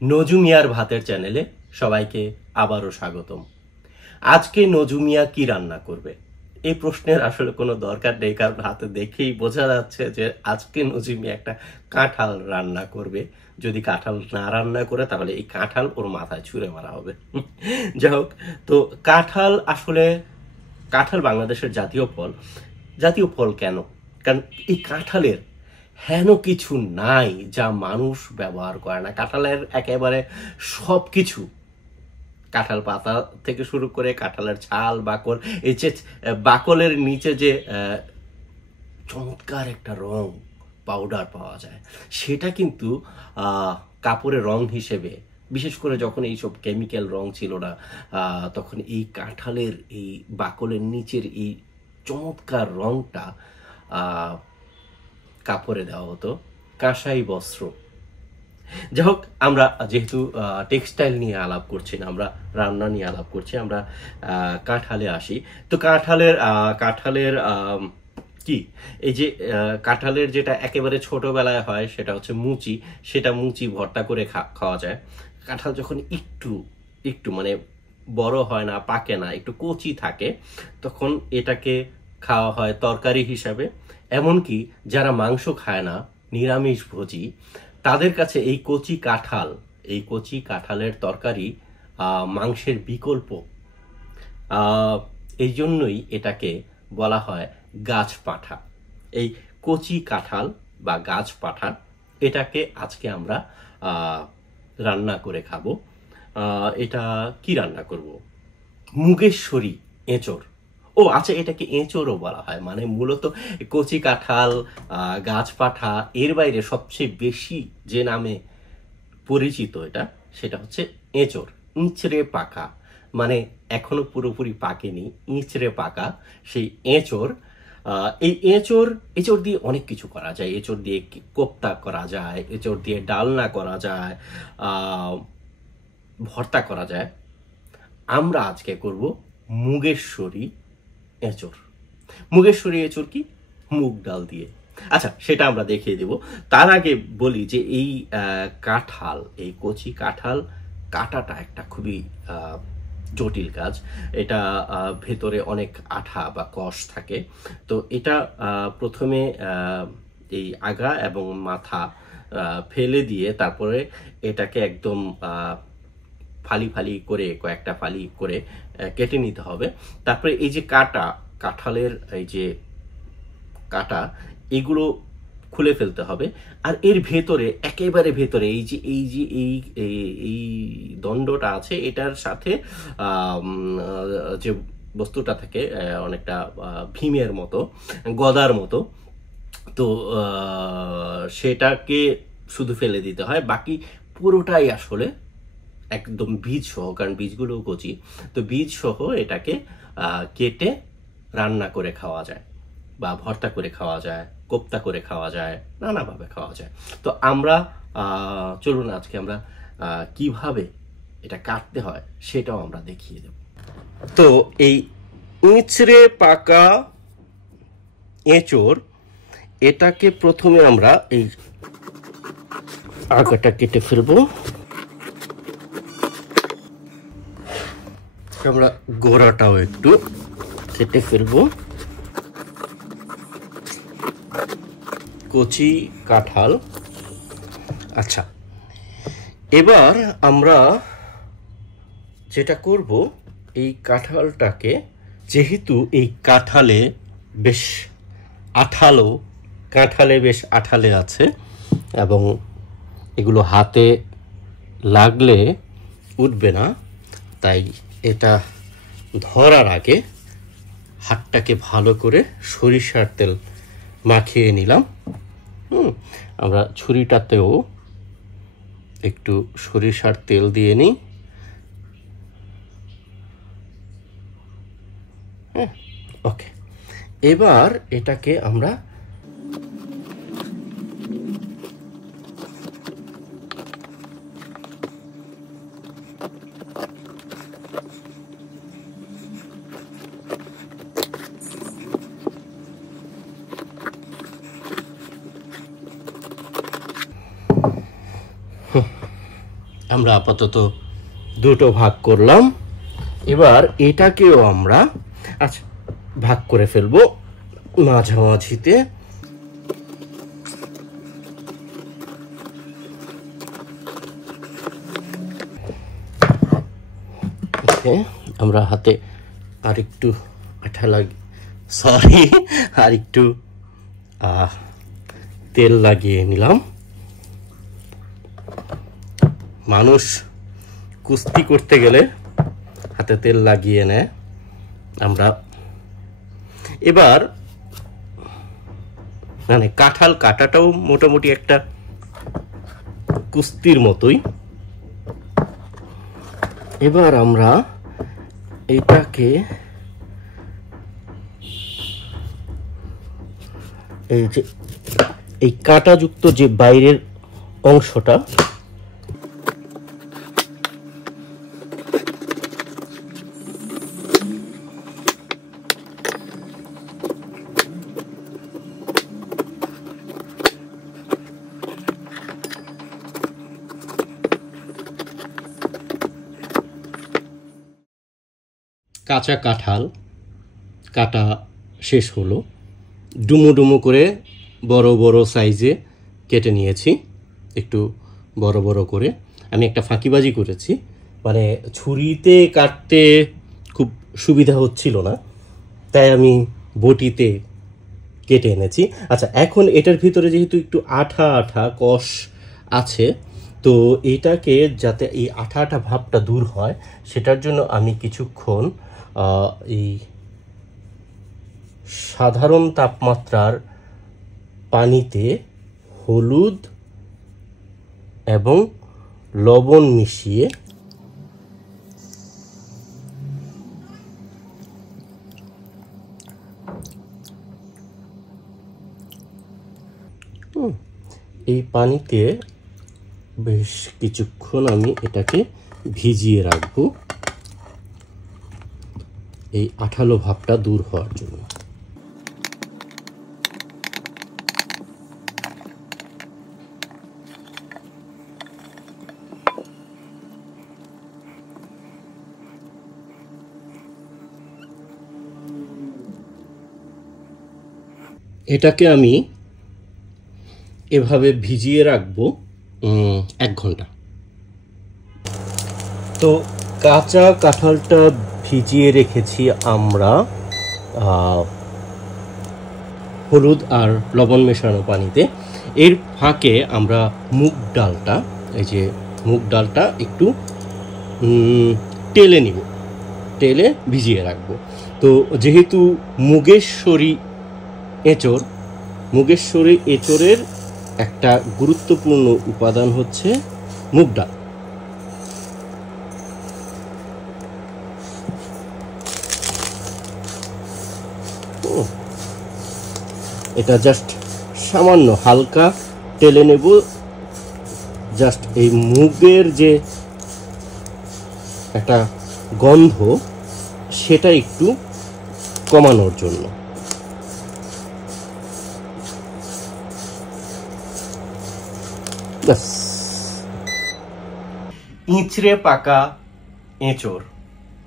নজু মিয়ার ভাতের চ্যানেলে সবাইকে আবারও স্বাগতম। আজকে নজু মিয়া কি রান্না করবে এই প্রশ্নের আসলে কোনো দরকার নেই, কারণ হাতে দেখেই বোঝা যাচ্ছে যে আজকে নজু মিয়া একটা কাঁঠাল রান্না করবে। যদি কাঁঠাল না রান্না করে তাহলে এই কাঁঠাল ওর মাথায় ছুঁড়ে মারা হবে। যাই হোক, তো কাঁঠাল বাংলাদেশের জাতীয় ফল। জাতীয় ফল কেন? কারণ এই কাঁঠালের হেন কিছু নাই যা মানুষ ব্যবহার করে না। কাঁঠালের একেবারে সব কিছু, কাঁঠাল পাতা থেকে শুরু করে কাঁঠালের ছাল, বাকল, এই যে বাকলের নিচে যে চমৎকার একটা রং পাউডার পাওয়া যায়, সেটা কিন্তু কাপড়ের রং হিসেবে, বিশেষ করে যখন এইসব কেমিক্যাল রং ছিল না, তখন এই কাঁঠালের এই বাকলের নিচের এই চমৎকার রংটা কাপড়ে দেওয়া হতো, কাঁসাই বস্ত্র। যাই হোক, আমরা যেহেতু টেক্সটাইল নিয়ে আলাপ করছি না, আমরা রান্না নিয়ে আলাপ করছি, আমরা কাঁঠালে আসি। তো কাঁঠালের কি, এই যে কাঁঠালের যেটা একেবারে ছোটবেলায় হয় সেটা হচ্ছে মুচি, সেটা মুচি ভর্তা করে খাওয়া যায়। কাঁঠাল যখন একটু একটু মানে বড় হয় না, পাকে না, একটু কচি থাকে, তখন এটাকে খাওয়া হয় তরকারি হিসাবে। এমনকি যারা মাংস খায় না, নিরামিষ ভোজী, তাদের কাছে এই কচি কাঁঠালের তরকারি মাংসের বিকল্প। এই জন্যই এটাকে বলা হয় গাছ পাঠা। এই কচি কাঁঠাল বা গাছ পাঠা, এটাকে আজকে আমরা রান্না করে খাবো। এটা কি রান্না করব? মুগেশ্বরী এঁচড়। ও আচ্ছা, এটাকে এঁচড়ও বলা হয়। মানে মূলত কচি কাঁঠাল, গাছ পাঠা, এর বাইরে সবচেয়ে বেশি যে নামে পরিচিত সেটা হচ্ছে এঁচড়। ইঁচড়ে পাকা, মানে এখনো পুরোপুরি পাকেনি, ইঁচড়ে পাকা সেই এঁচড়। এই এঁচড় দিয়ে অনেক কিছু করা যায়। এঁচড় দিয়ে কোপ্তা করা যায়, এঁচড় দিয়ে ডালনা করা যায়, ভর্তা করা যায়। আমরা আজকে করব মুগেশ্বরী এঁচড়। মুগেশ্বরী এঁচড় কি? মুগ ডাল দিয়ে। আচ্ছা, সেটা আমরা দেখিয়ে দেব। তার আগে বলি যে এই কাঁঠাল, এই কচি কাঁঠাল কাটাটা একটা খুবই জটিল কাজ। এটা ভেতরে অনেক আঠা বা কষ থাকে। তো এটা প্রথমে এই আগা এবং মাথা ফেলে দিয়ে তারপরে এটাকে একদম ফালি ফালি করে, কয়েকটা ফালি করে কেটে নিতে হবে। তারপরে এই যে কাঁঠালের এই যে কাটা, এগুলো খুলে ফেলতে হবে। আর এর ভেতরে, একেবারে ভেতরে এই দণ্ডটা আছে, এটার সাথে যে বস্তুটা থাকে অনেকটা ভীমের মতো, গদার মতো। তো সেটাকে শুধু ফেলে দিতে হয়, বাকি পুরোটাই আসলে একদম বীজ সহ, কারণ বীজগুলোও কচি। তো বীজ সহ এটাকে কেটে রান্না করে খাওয়া যায়, বা ভর্তা করে খাওয়া যায়, কোপ্তা করে খাওয়া যায়, নানাভাবে খাওয়া যায়। তো আমরা চলুন আজকে আমরা কিভাবে এটা কাটতে হয় সেটাও আমরা দেখিয়ে দেব। তো এই ইঁচড়ে পাকা এঁচড়, এটাকে প্রথমে আমরা এই আগাটা কেটে ফেলবো। আমরা গোড়াটাও একটু কেটে ফেলবো। কচি কাঁঠাল। আচ্ছা, এবার আমরা যেটা করব, এই কাঁঠালটাকে, যেহেতু এই কাঁঠালে বেশ আঠালে আছে এবং এগুলো হাতে লাগলে উঠবে না, তাই এটা ধরার আগে হাতটাকে ভালো করে সরিষার তেল মাখিয়ে নিলাম। আমরা ছুরিটাতেও একটু সরিষার তেল দিয়ে নিই। ওকে, এবার এটাকে আমরা আমরা আপাতত দুটো ভাগ করলাম। এবার এটাকেও আমরা আচ্ছা ভাগ করে ফেলবো মাঝামাঝিতে। আমরা হাতে আরেকটু আঠা আরেকটু তেল লাগিয়ে নিলাম। মানুষ কুস্তি করতে গেলে হাতে তেল লাগিয়ে নেয়। আমরা এবার মানে কাঁঠাল কাটাটাও মোটামুটি একটা কুস্তির মতোই। এবার আমরা এটাকে এই যে এই কাঁটাযুক্ত যে বাইরের অংশটা কাঁচা কাঁঠাল কাটা শেষ হলো। ডুমো ডুমো করে বড় বড় সাইজে কেটে নিয়েছি, একটু বড় বড় করে। আমি একটা ফাঁকিবাজি করেছি, মানে ছুরিতে কাটতে খুব সুবিধা হচ্ছিল না, তাই আমি বটিতে কেটে এনেছি। আচ্ছা, এখন এটার ভিতরে যেহেতু একটু আঠা আঠা কষ আছে, তো এটাকে যাতে এই আঠা আঠা ভাবটা দূর হয় সেটার জন্য আমি কিছুক্ষণ এই সাধারণ তাপমাত্রার পানিতে হলুদ এবং লবণ মিশিয়ে এই পানিতে বেশ কিছুক্ষণ আমি এটাকে ভিজিয়ে রাখবো এই আঠালো ভাবটা দূর হওয়ার জন্য। এটাকে আমি এভাবে ভিজিয়ে রাখবো 1 ঘন্টা। তো কাঁচা কাঁঠালটা ভিজিয়ে রেখেছি আমরা হলুদ আর লবণ মেশানো পানিতে। এর ফাঁকে আমরা মুগ ডালটা, এই যে মুগ ডালটা একটু টেলে নিব, টেলে ভিজিয়ে রাখবো। তো যেহেতু মুগেশ্বরী এঁচোড়ের একটা গুরুত্বপূর্ণ উপাদান হচ্ছে মুগ ডাল। এটা জাস্ট সামান্য হালকা টেলে নেব, জাস্ট এই মুগের যে একটা গন্ধ সেটা একটু কমানোর জন্য। ইঁচড়ে পাকা এঁচোড়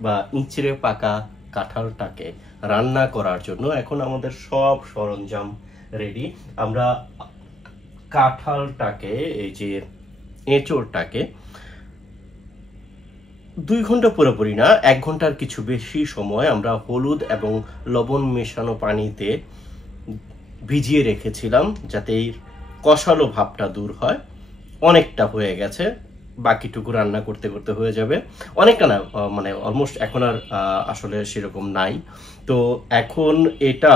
বা ইঁচড়ে পাকা কাঁঠালটাকে রান্না করার জন্য এখন আমাদের সব সরঞ্জাম রেডি। আমরা কাঁঠালটাকে, এই যে এঁচোড়টাকে 2 ঘন্টা পুরোপুরি না, 1 ঘন্টার কিছু বেশি সময় আমরা হলুদ এবং লবণ মেশানো পানিতে ভিজিয়ে রেখেছিলাম যাতে এই কষালো ভাবটা দূর হয়। অনেকটা হয়ে গেছে, বাকিটুকু রান্না করতে করতে হয়ে যাবে। অনেকটা না, মানে অলমোস্ট এখন আর আসলে সেরকম নাই। তো এখন এটা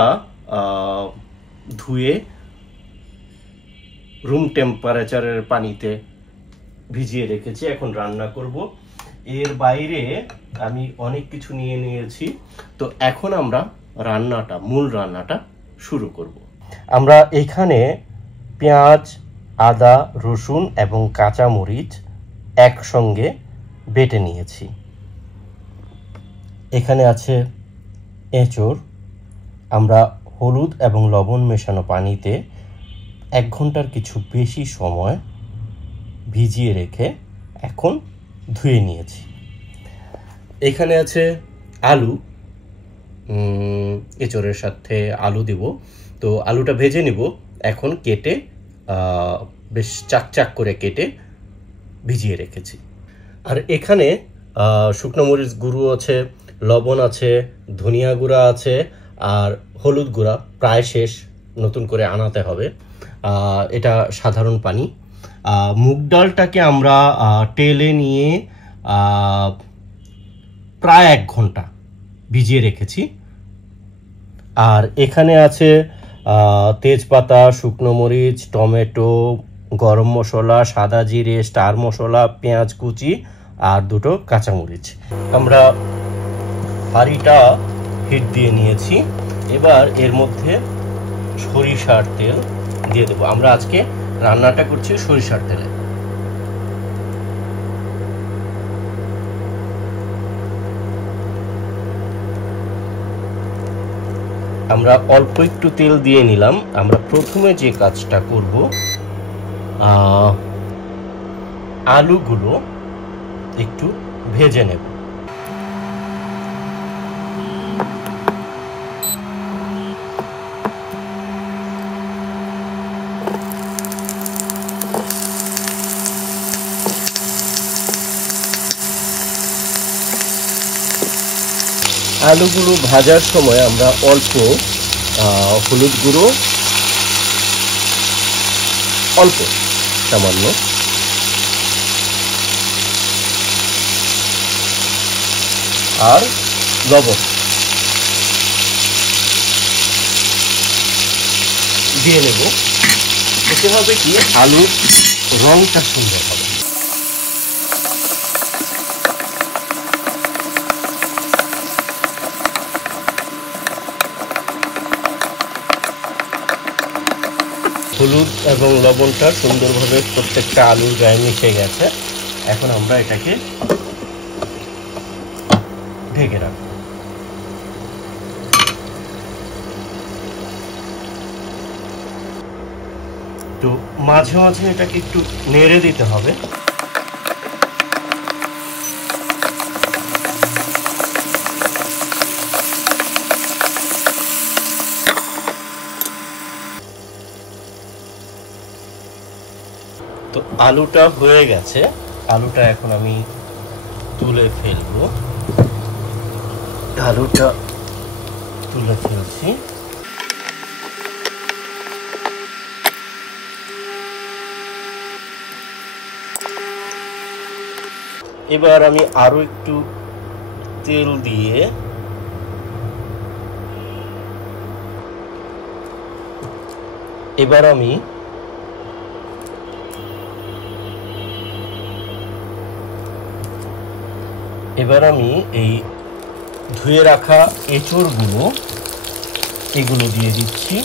ধুয়ে রুম টেম্পারেচারের পানিতে ভিজিয়ে রেখেছি, এখন রান্না করব। এর বাইরে আমি অনেক কিছু নিয়ে নিয়েছি। তো এখন আমরা মূল রান্নাটা শুরু করব। আমরা এখানে পেঁয়াজ, আদা, রসুন এবং কাঁচামরিচ একসঙ্গে বেটে নিয়েছি। এখানে আছে এঁচোড়, আমরা হলুদ এবং লবণ মেশানো পানিতে 1 ঘন্টার কিছু বেশি সময় ভিজিয়ে রেখে এখন ধুয়ে নিয়েছি। এখানে আছে আলু, এঁচড়ের সাথে আলু দেব। তো আলুটা ভেজে নেব এখন, কেটে বেশ চাক করে কেটে ভিজিয়ে রেখেছি। আর এখানে শুকনো মরিচ গুঁড়ো আছে, লবণ আছে, ধনিয়া গুঁড়া আছে, আর হলুদ গুঁড়া প্রায় শেষ, নতুন করে আনাতে হবে। এটা সাধারণ পানি। মুগ ডালটাকে আমরা টেলে নিয়ে প্রায় 1 ঘন্টা ভিজিয়ে রেখেছি। আর এখানে আছে তেজপাতা, শুকনো মরিচ, টমেটো, গরম মশলা, সাদা জিরে, স্টার মশলা, পেঁয়াজ কুচি আর 2টো কাঁচামরিচ। আমরা হাঁড়িটা হিট দিয়ে নিয়েছি। এবার এর মধ্যে সরিষার তেল দিয়ে দেবো। আমরা আজকে রান্নাটা করছি সরিষার তেলে। আমরা অল্প একটু তেল দিয়ে নিলাম। আমরা প্রথমে যে কাজটা করব, আলুগুলো একটু ভেজে নেব। আলুগুলো ভাজার সময় আমরা অল্প হলুদ গুঁড়ো, অল্প সামান্য, আর লবণ দিয়ে নেব। এতে হবে কি, আলুর রংটা সুন্দর হবে। হলুদ এবং লবণটা সুন্দরভাবে প্রত্যেকটা আলুর গায়ে মিশে গেছে। এখন আমরা এটাকে ঢেকে রাখব। তো মাঝে মাঝে এটাকে একটু নেড়ে দিতে হবে। তো আলুটা হয়ে গেছে। আলুটা এখন আমি তুলে ফেলবো। আলুটা তুলে ফেলছি। এবার আমি আরো একটু তেল দিয়ে এবার আমি এই ধুয়ে রাখা এঁচড়গুলো এগুলো দিয়ে দিচ্ছি।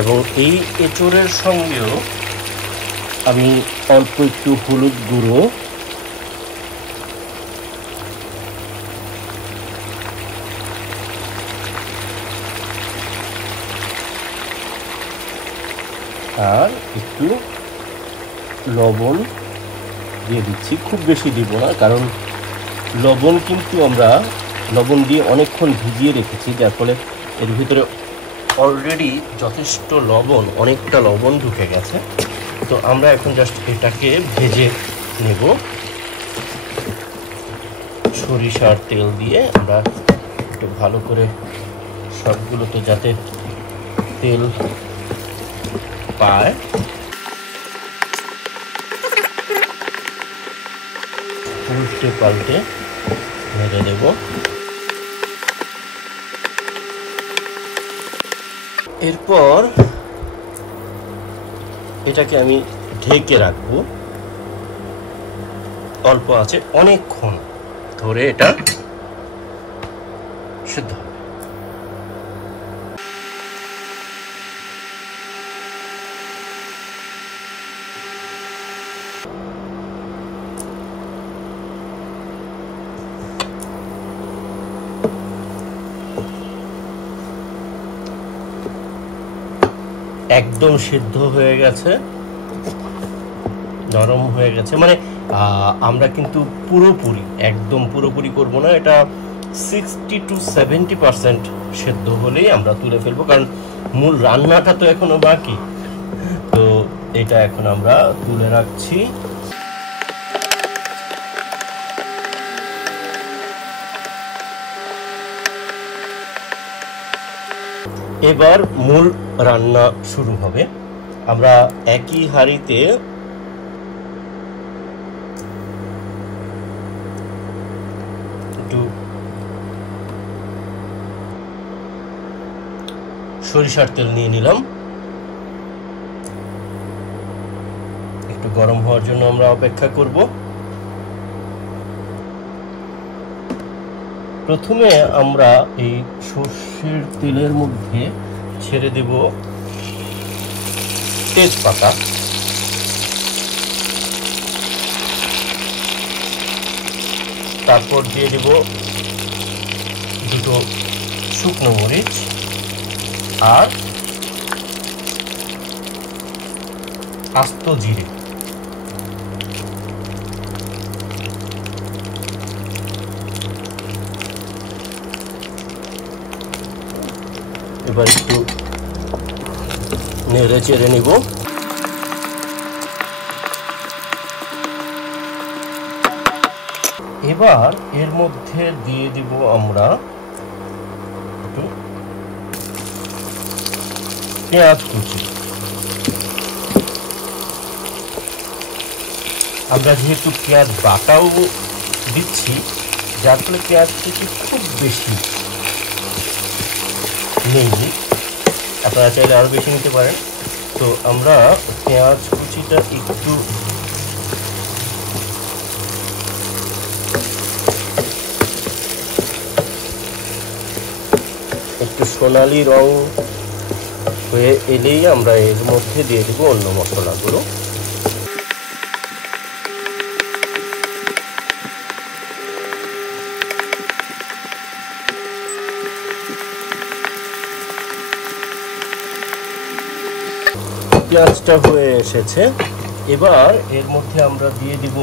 এবং এই এঁচড়ের সঙ্গেও আমি অল্প একটু হলুদ গুঁড়ো, আর একটু লবণ দিয়ে দিচ্ছি। খুব বেশি দিব না, কারণ লবণ কিন্তু আমরা লবণ দিয়ে অনেকক্ষণ ভিজিয়ে রেখেছি, যার ফলে এর ভিতরে অলরেডি যথেষ্ট লবণ, অনেকটা লবণ ঢুকে গেছে। তো আমরা এখন জাস্ট এটাকে ভেজে নেব। সরিষার তেল দিয়ে আমরা একটু ভালো করে সবগুলোতে যাতে তেল পায়, উল্টে পাল্টে ভেজে দেব। এরপর এটাকে আমি ঢেকে রাখবো অল্প আছে, অনেকক্ষণ ধরে এটা সিদ্ধ হবে। একদম সিদ্ধ হয়ে গেছে, নরম হয়ে গেছে। মানে আমরা কিন্তু একদম পুরোপুরি করব না, এটা 60 to 70% সেদ্ধ হলেই আমরা তুলে ফেলবো, কারণ মূল রান্নাটা তো এখনো বাকি। তো এটা এখন আমরা তুলে রাখছি। এবার মূল রান্না শুরু হবে। আমরা একই হাঁড়িতে একটু সরিষার তেল নিয়ে নিলাম, একটু গরম হওয়ার জন্য আমরা অপেক্ষা করব। প্রথমে আমরা এই সর্ষের তেলের মধ্যে ছেড়ে দেব তেজপাতা, তারপর দিয়ে দেব দুটো শুকনো মরিচ আর আস্ত জিরে। এবার একটু নেড়ে চেড়ে নিব। এবার এর মধ্যে দিয়ে দিব আমরা একটু পেঁয়াজ কুচি। আমরা যেহেতু পেঁয়াজ বাটাও দিচ্ছি, যার ফলে পেঁয়াজ কুচি খুব বেশি নেই, আপনারা চাইলে আরও বেশি নিতে পারেন। তো আমরা পেঁয়াজ কুচিটা একটু সোনালি রং হয়ে এলেই আমরা এর মধ্যে দিয়ে দেবো অন্য মশলাগুলো। পেঁয়াজটা হয়ে এসেছে, এবার এর মধ্যে আমরা দিয়ে দিব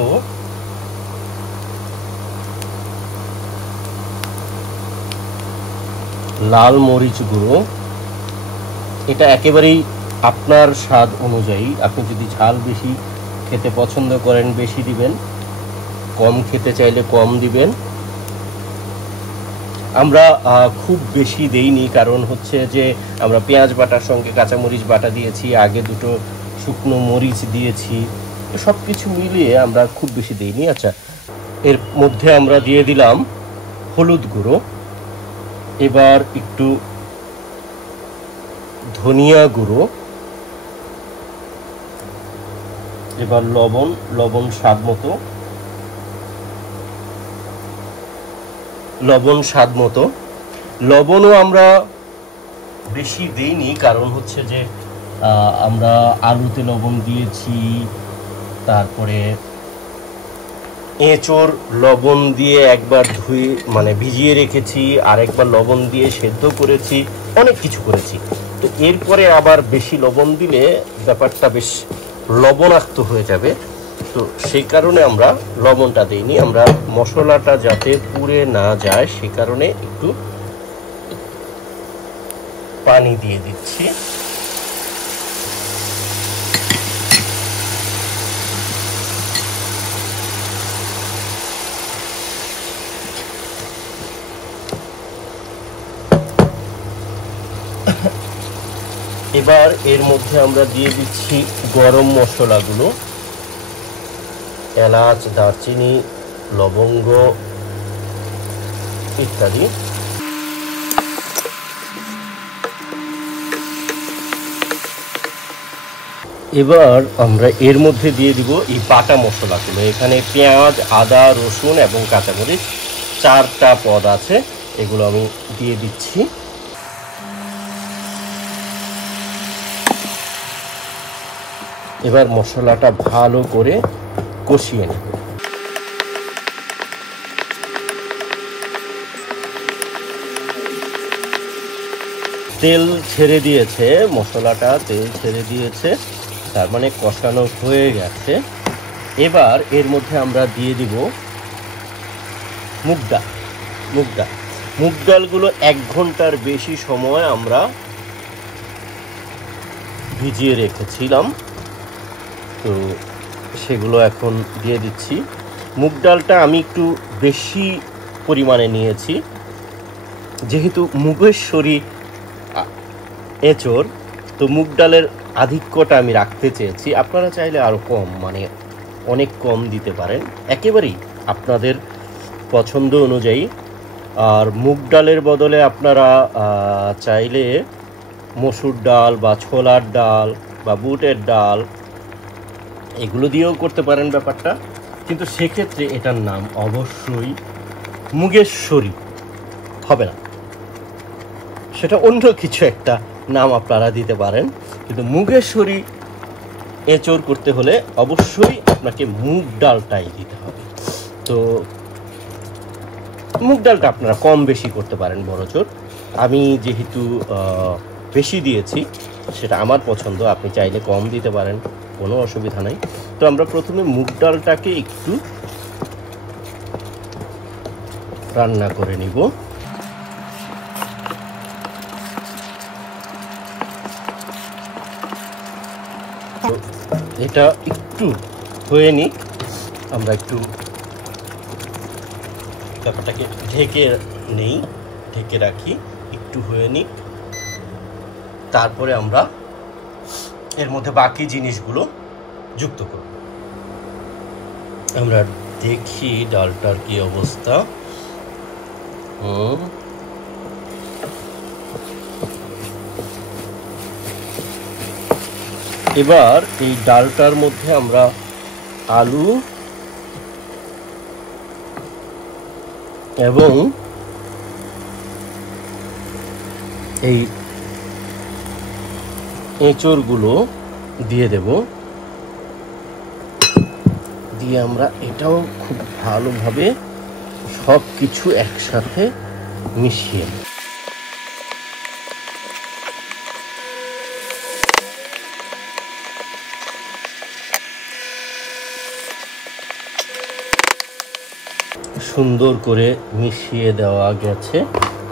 লাল মরিচ গুঁড়ো। এটা একেবারেই আপনার স্বাদ অনুযায়ী, আপনি যদি ঝাল বেশি খেতে পছন্দ করেন বেশি দিবেন, কম খেতে চাইলে কম দিবেন। আমরা খুব বেশি দেইনি, কারণ হচ্ছে যে আমরা পেঁয়াজ বাটার সঙ্গে কাঁচামরিচ বাটা দিয়েছি, আগে দুটো শুকনো মরিচ দিয়েছি, সব কিছু মিলিয়ে আমরা খুব বেশি দেইনি। আচ্ছা, এর মধ্যে আমরা দিয়ে দিলাম হলুদ গুঁড়ো, এবার একটু ধনিয়া গুঁড়ো, এবার লবণ স্বাদ মতো। লবণও আমরা বেশি দেইনি, কারণ হচ্ছে যে আমরা আলুতে লবণ দিয়েছি, তারপরে এঁচোড় লবণ দিয়ে একবার ধুয়ে ভিজিয়ে রেখেছি, আর একবার লবণ দিয়ে সেদ্ধ করেছি, অনেক কিছু করেছি। তো এরপরে আবার বেশি লবণ দিলে ব্যাপারটা বেশ লবণাক্ত হয়ে যাবে, তো সেই কারণে আমরা লবণটা দিইনি। আমরা মশলাটা যাতে পুড়ে না যায় সে কারণে একটু পানি দিয়ে দিচ্ছি। এবার এর মধ্যে আমরা দিয়ে দিচ্ছি গরম মশলাগুলো, এলাচ, দারচিনি, লবঙ্গ ইত্যাদি। এবার আমরা এর মধ্যে দিয়ে দিব এই বাটা মশলাগুলো। এখানে পেঁয়াজ, আদা, রসুন এবং কাঁচামরিচ 4টা পদ আছে, এগুলো আমি দিয়ে দিচ্ছি। এবার মশলাটা ভালো করে কষিয়ে নেব। তেল ছেড়ে দিয়েছে, মশলাটা তেল ছেড়ে দিয়েছে, তার মানে কষানো হয়ে গেছে। এবার এর মধ্যে আমরা দিয়ে দিব মুগ ডাল। মুগ ডালগুলো 1 ঘন্টার বেশি সময় আমরা ভিজিয়ে রেখেছিলাম, তো সেগুলো এখন দিয়ে দিচ্ছি। মুগ ডালটা আমি একটু বেশি পরিমাণে নিয়েছি, যেহেতু মুগেশ্বরী এঁচড়, তো মুগ ডালের আধিক্যটা আমি রাখতে চেয়েছি। আপনারা চাইলে আরও কম, মানে অনেক কম দিতে পারেন, একেবারেই আপনাদের পছন্দ অনুযায়ী। আর মুগ ডালের বদলে আপনারা চাইলে মসুর ডাল বা ছোলার ডাল বা বুটের ডাল এগুলো দিয়েও করতে পারেন ব্যাপারটা, কিন্তু সেক্ষেত্রে এটার নাম অবশ্যই মুগেশ্বরী হবে না, সেটা অন্য কিছু একটা নাম আপনারা দিতে পারেন। কিন্তু মুগেশ্বরী এঁচড় করতে হলে অবশ্যই আপনাকে মুগ ডালটাই দিতে হবে। তো মুগ ডালটা আপনারা কম বেশি করতে পারেন বড়জোর। আমি যেহেতু বেশি দিয়েছি, সেটা আমার পছন্দ, আপনি চাইলে কম দিতে পারেন, কোনো অসুবিধা নাই। তো আমরা প্রথমে মুগ ডালটাকে একটু রান্না করে নিব। তো এটা একটু হয়ে নিক, আমরা একটু ব্যাপারটাকে ঢেকে নেই, ঢেকে রাখি, একটু হয়ে নিক, তারপরে আমরা এর মধ্যে বাকি জিনিসগুলো যুক্ত করব। আমরা দেখি ডালটার কি অবস্থা। এবার এই ডালটার মধ্যে আমরা আলু এবং এই এঁচড়গুলো দিয়ে দেব, দিয়ে আমরা এটাও খুব ভালোভাবে সব কিছু একসাথে মিশিয়ে নেব। সুন্দর করে মিশিয়ে দেওয়া গেছে।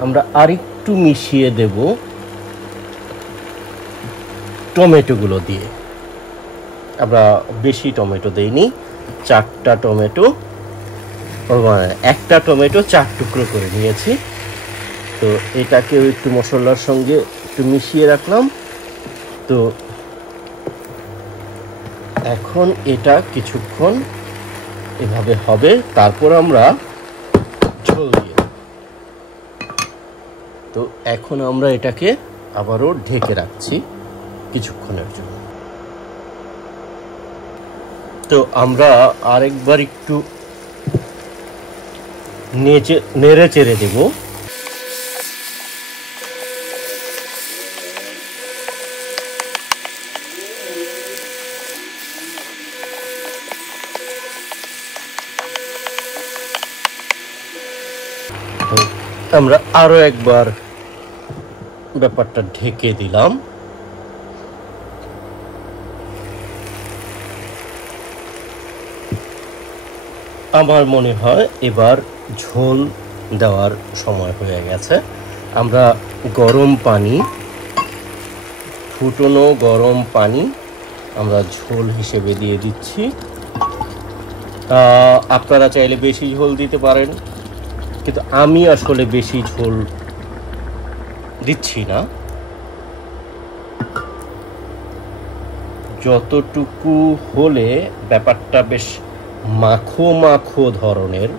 আমরা আরেকটু মিশিয়ে দেব টমেটোগুলো দিয়ে। আমরা বেশি টমেটো দেইনি, 4টা টমেটো, একটা টমেটো 4 টুকরো করে নিয়েছি। তো এটাকেও একটু মশলার সঙ্গে একটু মিশিয়ে রাখলাম। তো এখন এটা কিছুক্ষণ এভাবে হবে, তারপর আমরা ঝোল দিয়ে। তো এখন আমরা এটাকে আবারও ঢেকে রাখছি কিছুক্ষণের জন্য। তো আমরা আরেকবার একটু নেড়ে চেড়ে দেব। আমরা আরো একবার ব্যাপারটা ঢেকে দিলাম। আমার মনে হয় এবার ঝোল দেওয়ার সময় হয়ে গেছে। আমরা গরম পানি, ফুটনো গরম পানি আমরা ঝোল হিসেবে দিয়ে দিচ্ছি। আপনারা চাইলে বেশি ঝোল দিতে পারেন, কিন্তু আমি আসলে বেশি ঝোল দিচ্ছি না। যতটুকু হলে ব্যাপারটা বেশ মাখো মাখো ধরনের,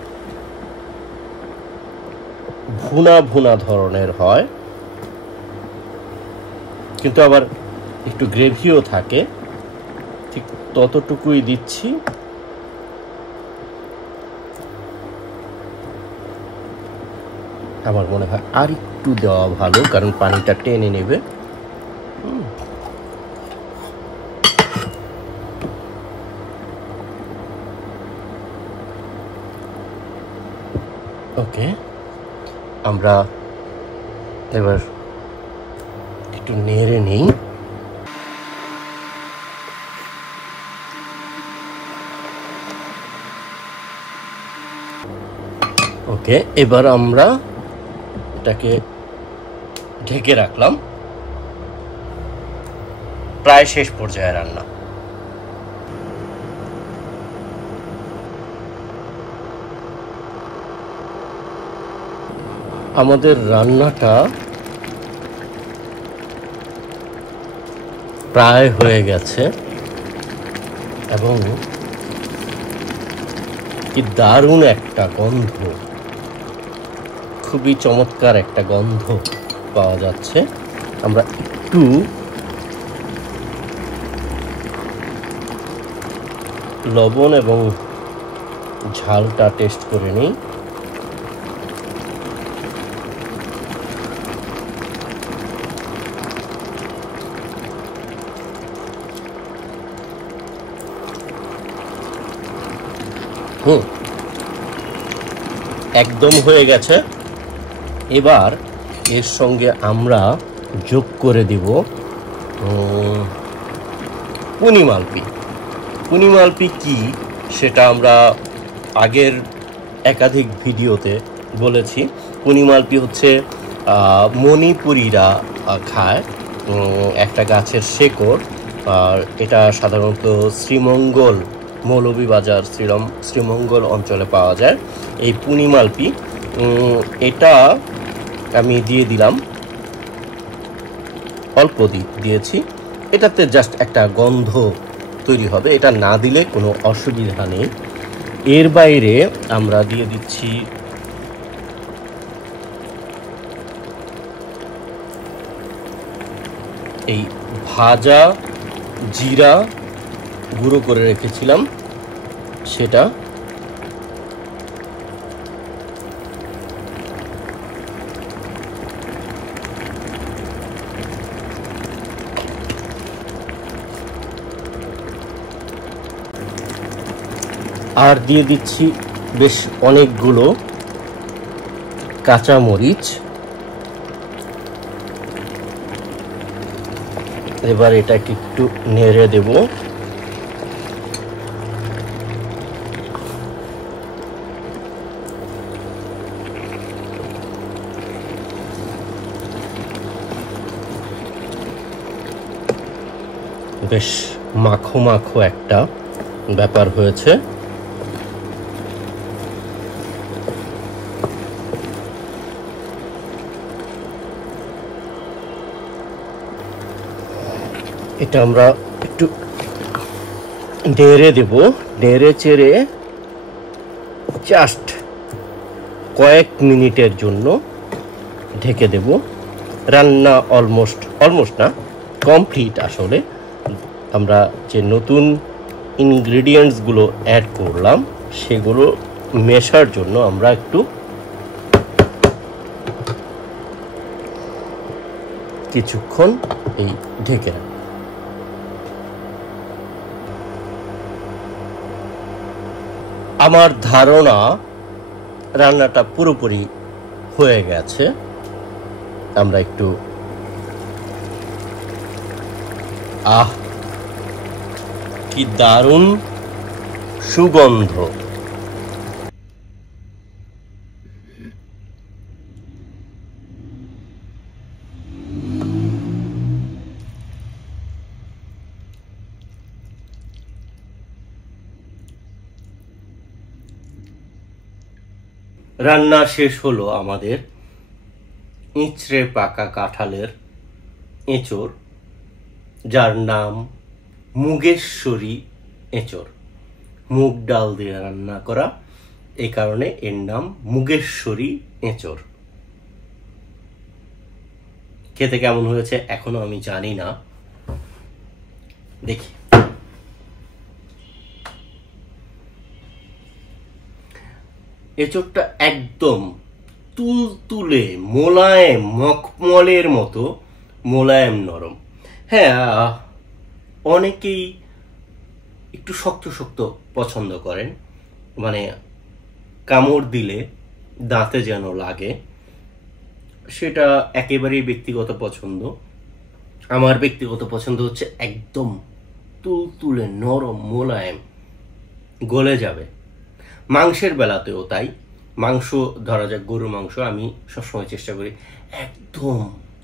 ভুনা ভুনা ধরনের হয়, কিন্তু আবার একটু গ্রেভিও থাকে, ঠিক ততটুকুই দিচ্ছি। আমার মনে হয় আর একটু দেওয়া ভালো, কারণ পানিটা টেনে নেবে। ওকে, আমরা এবার একটু নেড়ে নেই। ওকে, এবার আমরা এটাকে ঢেকে রাখলাম। প্রায় শেষ পর্যায়ে রান্না। আমাদের রান্নাটা প্রায় হয়ে গেছে এবং কি দারুণ একটা গন্ধ, খুবই চমৎকার একটা গন্ধ পাওয়া যাচ্ছে। আমরা একটু লবণ এবং ঝালটা টেস্ট করে নিই। একদম হয়ে গেছে। এবার এর সঙ্গে আমরা যোগ করে দিব পুনিমালপি। পুনিমালপি কি সেটা আমরা আগের একাধিক ভিডিওতে বলেছি। পুনিমালপি হচ্ছে মণিপুরীরা খায়, একটা গাছের শেকড়। আর এটা সাধারণত শ্রীমঙ্গল, মৌলভীবাজার শ্রীমঙ্গল অঞ্চলে পাওয়া যায় এই পুনিমালপি। এটা আমি দিয়ে দিলাম, অল্প দিয়েছি। এটাতে জাস্ট একটা গন্ধ তৈরি হবে, এটা না দিলে কোনো অসুবিধা নেই। এর বাইরে আমরা দিয়ে দিচ্ছি এই ভাজা জিরা গুঁড়ো করে রেখেছিলাম সেটা। আর দিয়ে দিচ্ছি বেশ অনেকগুলো কাঁচা মরিচ। এবার এটাকে একটু নেড়ে দেব। বেশ মাখো মাখো একটা ব্যাপার হয়েছে। এটা আমরা একটু নেড়ে দেব, নেড়ে চেড়ে জাস্ট কয়েক মিনিটের জন্য ঢেকে দেব। রান্না অলমোস্ট না, কমপ্লিট। আসলে আমরা যে নতুন ইনগ্রেডিয়েন্টসগুলো অ্যাড করলাম সেগুলো মেশার জন্য আমরা একটু কিছুক্ষণ এই ঢেকে রাখব। আমার ধারণা রান্নাটা পুরোপুরি হয়ে গেছে। আমরা একটু কি দারুণ সুগন্ধ! রান্না শেষ হলো আমাদের ইঁচড়ে পাকা কাঁঠালের এঁচড়, যার নাম মুগেশ্বরী এঁচড়। মুগ ডাল দিয়ে রান্না করা, এই কারণে এর নাম মুগেশ্বরী এঁচড়। খেতে কেমন হয়েছে এখনো আমি জানি না, দেখি। এঁচড়টা একদম তুলতুলে মোলায়েম, মখমলের মতো মোলায়েম নরম। হ্যাঁ, অনেকেই একটু শক্ত শক্ত পছন্দ করেন, মানে কামড় দিলে দাঁতে যেন লাগে, সেটা একেবারেই ব্যক্তিগত পছন্দ। আমার ব্যক্তিগত পছন্দ হচ্ছে একদম তুলতুলে নরম মোলায়েম, গলে যাবে। মাংসের বেলাতেও তাই। মাংস, ধরা যাক গরুর মাংস, আমি সবসময় চেষ্টা করি একদম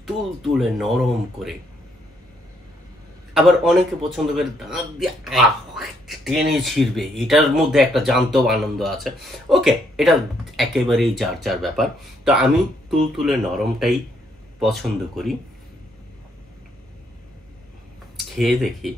তুলতুলে নরম করে। আবার অনেকে পছন্দ করে দাঁত দিয়ে টেনে ছিঁড়বে, এটার মধ্যে একটা জান্তব আনন্দ আছে। ওকে, এটা একেবারেই যার যার ব্যাপার। তো আমি তুলতুলে নরমটাই পছন্দ করি। খেয়ে দেখি।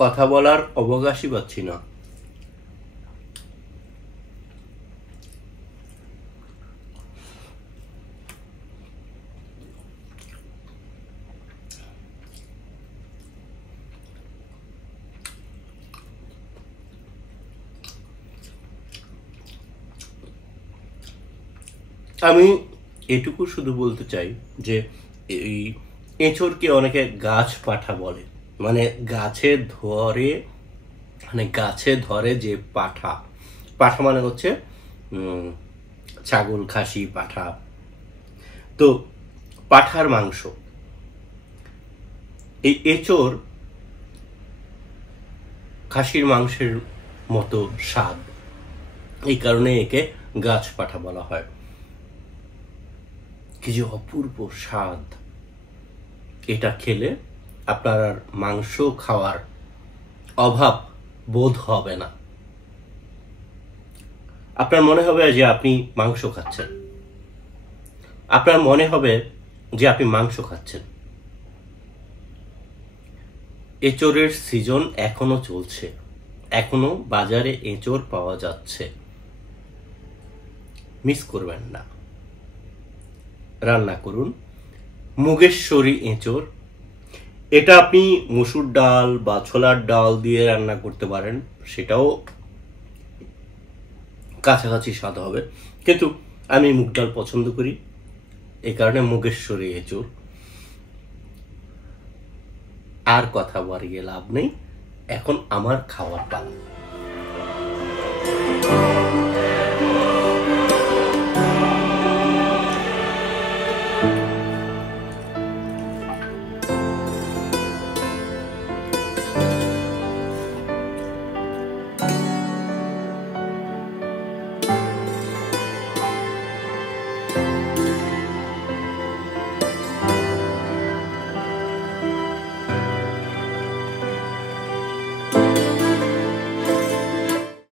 কথা বলার অবকাশই পাচ্ছি না। আমি এটুকু শুধু বলতে চাই যে এই এঁচোড়কে অনেকে গাছ পাঠা বলে, মানে গাছে ধরে, মানে গাছে ধরে যে পাঠা। পাঠা মানে হচ্ছে ছাগল, খাসি, পাঠা। তো পাঠার মাংস, এই এঁচোড় খাসির মাংসের মতো স্বাদ, এই কারণে একে গাছ পাঠা বলা হয়। কি যে অপূর্ব স্বাদ! এটা খেলে আপনার আর মাংস খাওয়ার অভাব বোধ হবে না। আপনার মনে হবে যে আপনি মাংস খাচ্ছেন, আপনার মনে হবে যে আপনি মাংস খাচ্ছেন। এঁচোড়ের সিজন এখনো চলছে, এখনো বাজারে এঁচোড় পাওয়া যাচ্ছে, মিস করবেন না। রান্না করুন মুগেশ্বরী এঁচোড়। এটা আপনি মসুর ডাল বা ছোলার ডাল দিয়ে রান্না করতে পারেন, সেটাও কাছাকাছি স্বাদ হবে, কিন্তু আমি মুগ ডাল পছন্দ করি, এই কারণে মুগেশ্বরী এঁচোড়। আর কথা বাড়িয়ে লাভ নেই, এখন আমার খাওয়ার পালা।